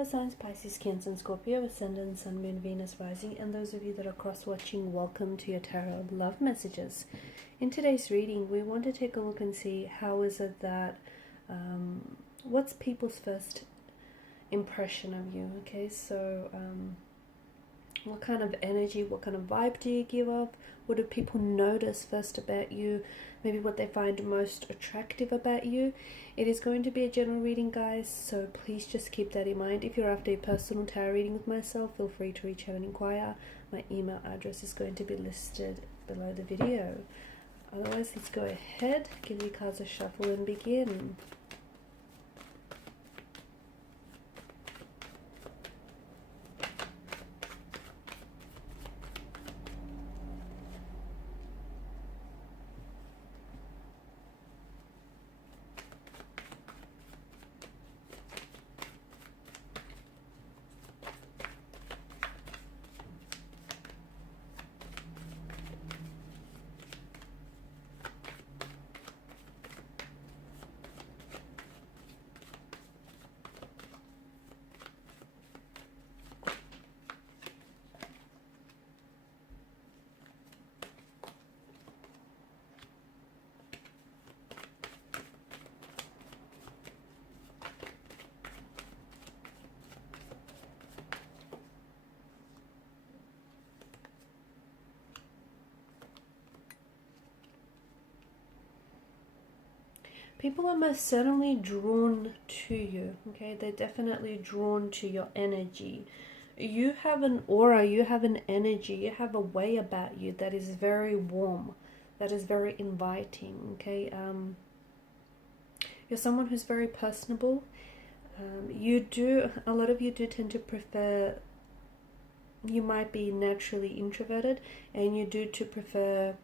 Fire signs Pisces, Cancer, and Scorpio, Ascendant, Sun, Moon, Venus, Rising, and those of you that are cross-watching, welcome to your Tarot Love Messages. In today's reading, we want to take a look and see how is it that, what's people's first impression of you, okay? So, what kind of energy, what kind of vibe do you give off? What do people notice first about you? Maybe what they find most attractive about you. It is going to be a general reading, guys, so please just keep that in mind. If you're after a personal tarot reading with myself, feel free to reach out and inquire. My email address is going to be listed below the video. Otherwise, let's go ahead, give the cards a shuffle and begin. People are most certainly drawn to you, okay? They're definitely drawn to your energy. You have an aura, you have an energy, you have a way about you that is very warm, that is very inviting, okay? You're someone who's very personable. A lot of you do tend to prefer, you might be naturally introverted, and you do prefer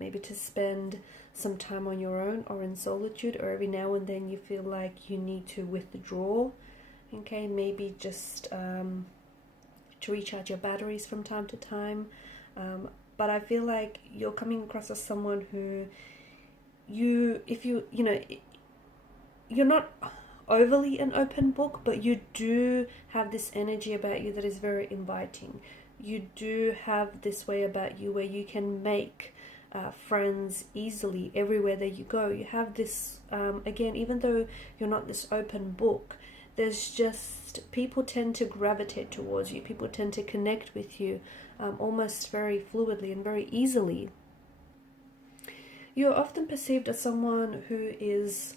maybe to spend some time on your own or in solitude, or every now and then you feel like you need to withdraw, okay? Maybe just to recharge your batteries from time to time. But I feel like you're coming across as someone who you're not overly an open book, but you do have this energy about you that is very inviting. You do have this way about you where you can make friends easily everywhere that you go. You have this, again, even though you're not this open book, there's just, people tend to gravitate towards you. People tend to connect with you almost very fluidly and very easily. You're often perceived as someone who is,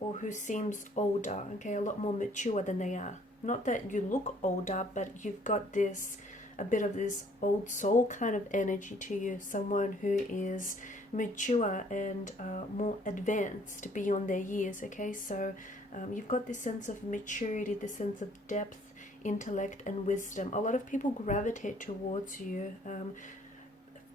or who seems older, okay, a lot more mature than they are. Not that you look older, but you've got this, a bit of this old soul kind of energy to you, someone who is mature and more advanced beyond their years, okay? So you've got this sense of maturity, this sense of depth, intellect, and wisdom. A lot of people gravitate towards you,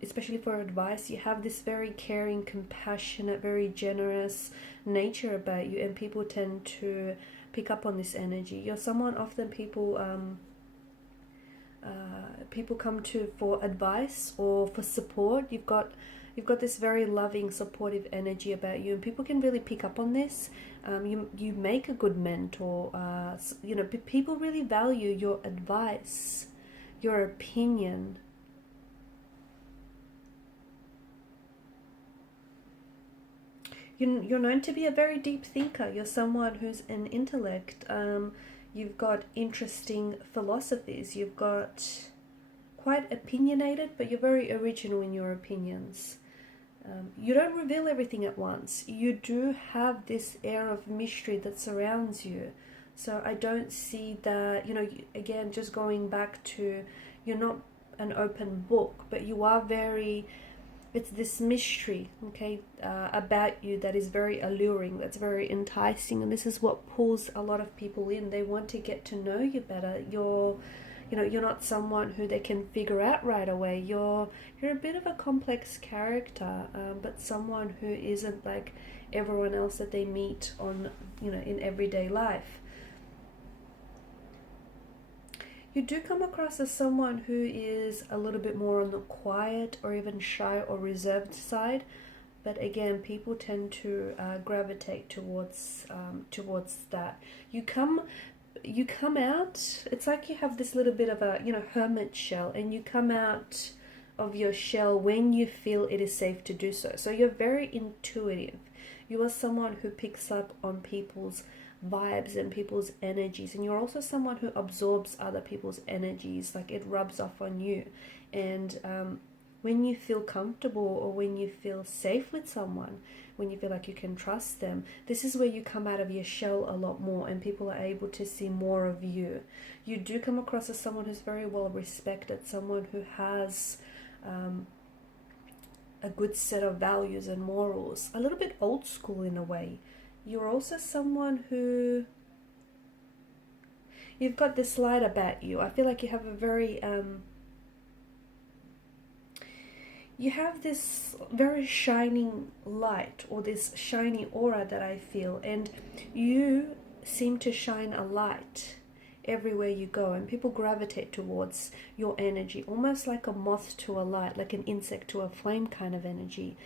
especially for advice. You have this very caring, compassionate, very generous nature about you, and people tend to pick up on this energy. You're someone often people come to for advice or for support. You've got this very loving, supportive energy about you, and people can really pick up on this. You make a good mentor. People really value your advice, your opinion. You're known to be a very deep thinker. You're someone who's an intellect. You've got interesting philosophies. You've got quite opinionated, but you're very original in your opinions. You don't reveal everything at once. You do have this air of mystery that surrounds you. So I don't see that, again, just going back to, you're not an open book, but you are very, it's this mystery, okay, about you that is very alluring, that's very enticing, and this is what pulls a lot of people in. They want to get to know you better. You're not someone who they can figure out right away. You're a bit of a complex character, but someone who isn't like everyone else that they meet on, in everyday life. You do come across as someone who is a little bit more on the quiet or even shy or reserved side, but again, people tend to gravitate towards that. You come you come out, it's like you have this little bit of a, hermit shell, and you come out of your shell when you feel it is safe to do so. So you're very intuitive. You are someone who picks up on people's vibes and people's energies, and you're also someone who absorbs other people's energies, like it rubs off on you. And when you feel comfortable, or when you feel safe with someone, when you feel like you can trust them, this is where you come out of your shell a lot more, and people are able to see more of you. You do come across as someone who's very well respected, someone who has a good set of values and morals, a little bit old school in a way. You're also someone who, you've got this light about you. I feel like you have a very you have this very shining light, or this shiny aura that I feel, and you seem to shine a light everywhere you go, and people gravitate towards your energy, almost like a moth to a light, like an insect to a flame kind of energy.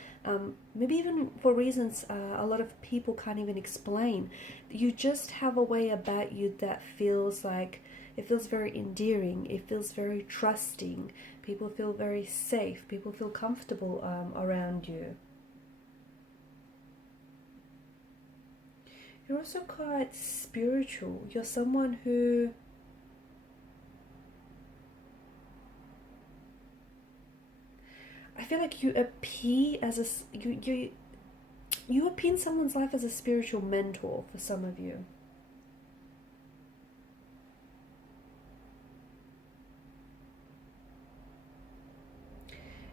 Maybe even for reasons a lot of people can't even explain. You just have a way about you that feels like, it feels very endearing, it feels very trusting, people feel very safe, people feel comfortable around you. You're also quite spiritual. You're someone who I feel like you appear as a you appear in someone's life as a spiritual mentor for some of you.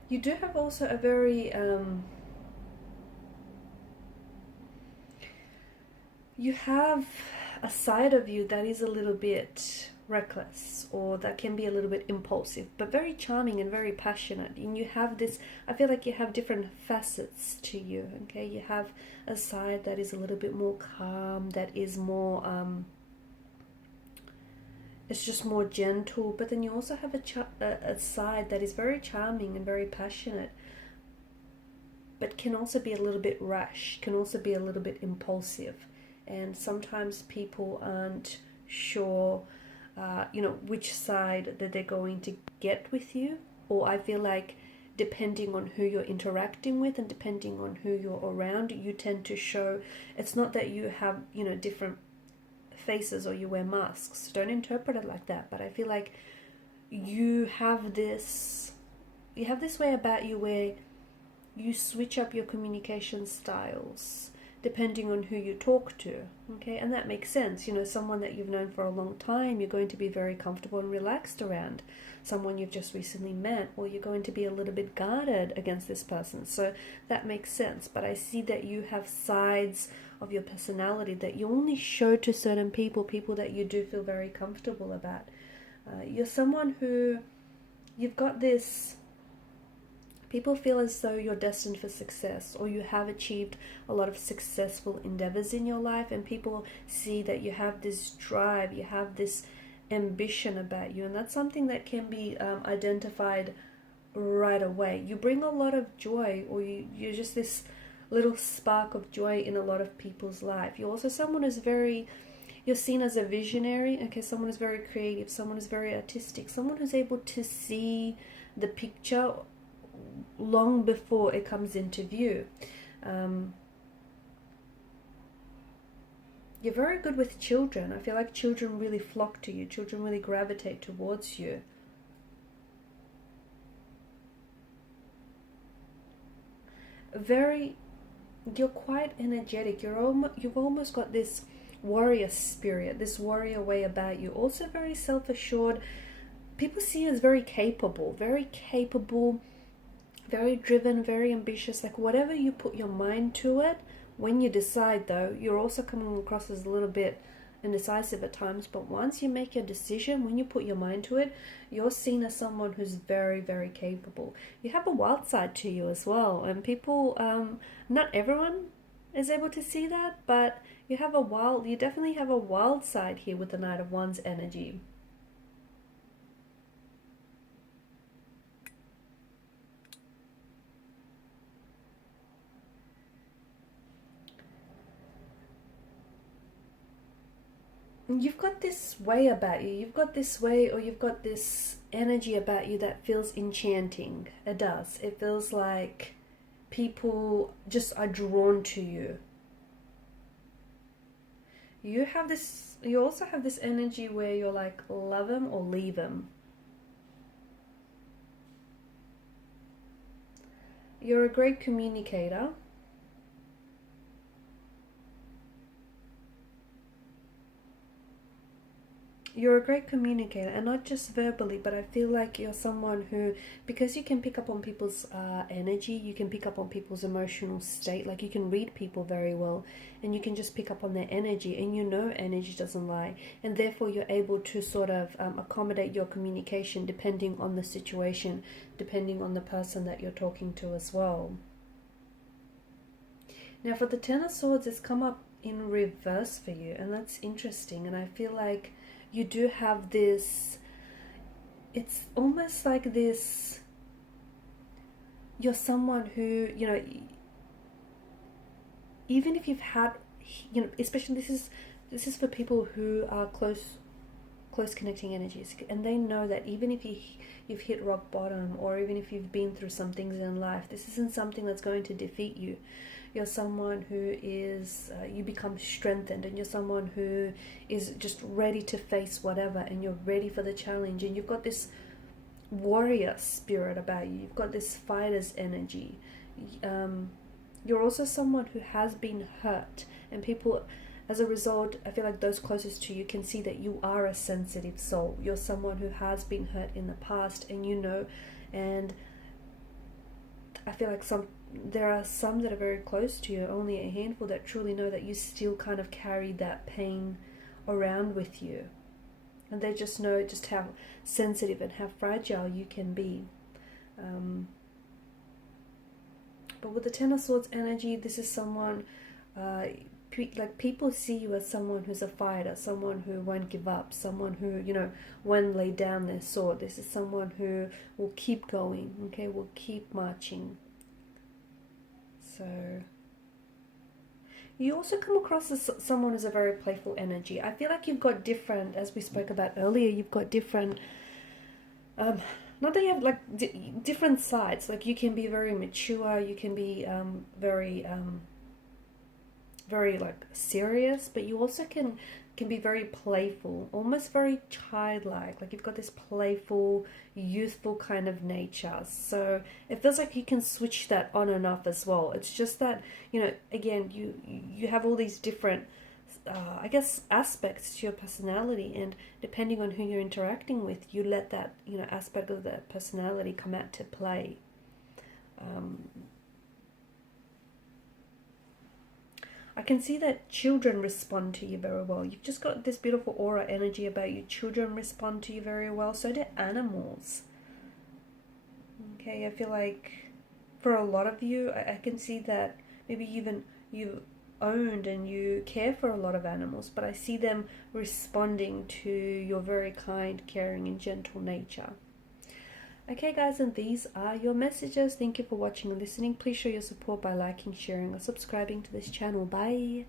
You do have also a very you have a side of you that is a little bit reckless, or that can be a little bit impulsive, but very charming and very passionate. And you have this, I feel like you have different facets to you, okay? You have a side that is a little bit more calm, that is more it's just more gentle, but then you also have a side that is very charming and very passionate, but can also be a little bit rash, can also be a little bit impulsive. And sometimes people aren't sure, which side that they're going to get with you. Or I feel like depending on who you're interacting with and depending on who you're around, you tend to show, it's not that you have, different faces or you wear masks. Don't interpret it like that. But I feel like you have this way about you where you switch up your communication styles depending on who you talk to, okay? And that makes sense. Someone that you've known for a long time, you're going to be very comfortable and relaxed around. Someone you've just recently met, or you're going to be a little bit guarded against this person. So that makes sense. But I see that you have sides of your personality that you only show to certain people that you do feel very comfortable about. You're someone who, you've got this, people feel as though you're destined for success, or you have achieved a lot of successful endeavors in your life, and people see that you have this drive, you have this ambition about you, and that's something that can be identified right away. You bring a lot of joy, or you're just this little spark of joy in a lot of people's life. You're also someone who's you're seen as a visionary, okay? Someone who's very creative, someone who's very artistic, someone who's able to see the picture long before it comes into view. You're very good with children. I feel like children really flock to you. Children really gravitate towards you. You're quite energetic. You've almost got this warrior spirit, this warrior way about you. Also very self-assured. People see you as very capable, very driven, very ambitious. Like whatever you put your mind to it, when you decide though, you're also coming across as a little bit indecisive at times, but once you make your decision, when you put your mind to it, you're seen as someone who's very, very capable. You have a wild side to you as well, and people, not everyone is able to see that, but you definitely have a wild side here with the Knight of Wands energy. you've got this way about you. You've got this way, or you've got this energy about you that feels enchanting. It does. It feels like people just are drawn to you. You also have this energy where you're like, love them or leave them. You're a great communicator. You're a great communicator, and not just verbally, but I feel like you're someone who, because you can pick up on people's energy, you can pick up on people's emotional state, like you can read people very well, and you can just pick up on their energy, and you know energy doesn't lie, and therefore you're able to sort of accommodate your communication depending on the situation, depending on the person that you're talking to as well. Now for the Ten of Swords, it's come up in reverse for you, and that's interesting, and I feel like you do have this, it's almost like this, you're someone who, you know, even if you've had, you know, especially this is for people who are close connecting energies, and they know that even if you've hit rock bottom, or even if you've been through some things in life, this isn't something that's going to defeat you. You're someone who is, you become strengthened, and you're someone who is just ready to face whatever, and you're ready for the challenge, and you've got this warrior spirit about you. You've got this fighter's energy. You're also someone who has been hurt, and people, as a result, I feel like those closest to you can see that you are a sensitive soul. You're someone who has been hurt in the past, and you know, and I feel like there are some that are very close to you, only a handful that truly know that you still kind of carry that pain around with you. And they just know just how sensitive and how fragile you can be. But with the Ten of Swords energy, this is someone, like people see you as someone who's a fighter, someone who won't give up, someone who, you know, won't lay down their sword. This is someone who will keep going, okay, will keep marching. So you also come across as someone who's a very playful energy. I feel like you've got different, as we spoke about earlier, you've got different, not that you have like different sides. Like you can be very mature, you can be very like serious, but you also can be very playful, almost very childlike. Like you've got this playful, youthful kind of nature. So it feels like you can switch that on and off as well. It's just that, you know, again, you have all these different, I guess, aspects to your personality, and depending on who you're interacting with, you let that, you know, aspect of that personality come out to play. I can see that children respond to you very well. You've just got this beautiful aura energy about you. Children respond to you very well. So do animals. Okay, I feel like for a lot of you, I can see that maybe even you owned and you care for a lot of animals, but I see them responding to your very kind, caring, and gentle nature. Okay guys, and these are your messages. Thank you for watching and listening. Please show your support by liking, sharing, or subscribing to this channel. Bye.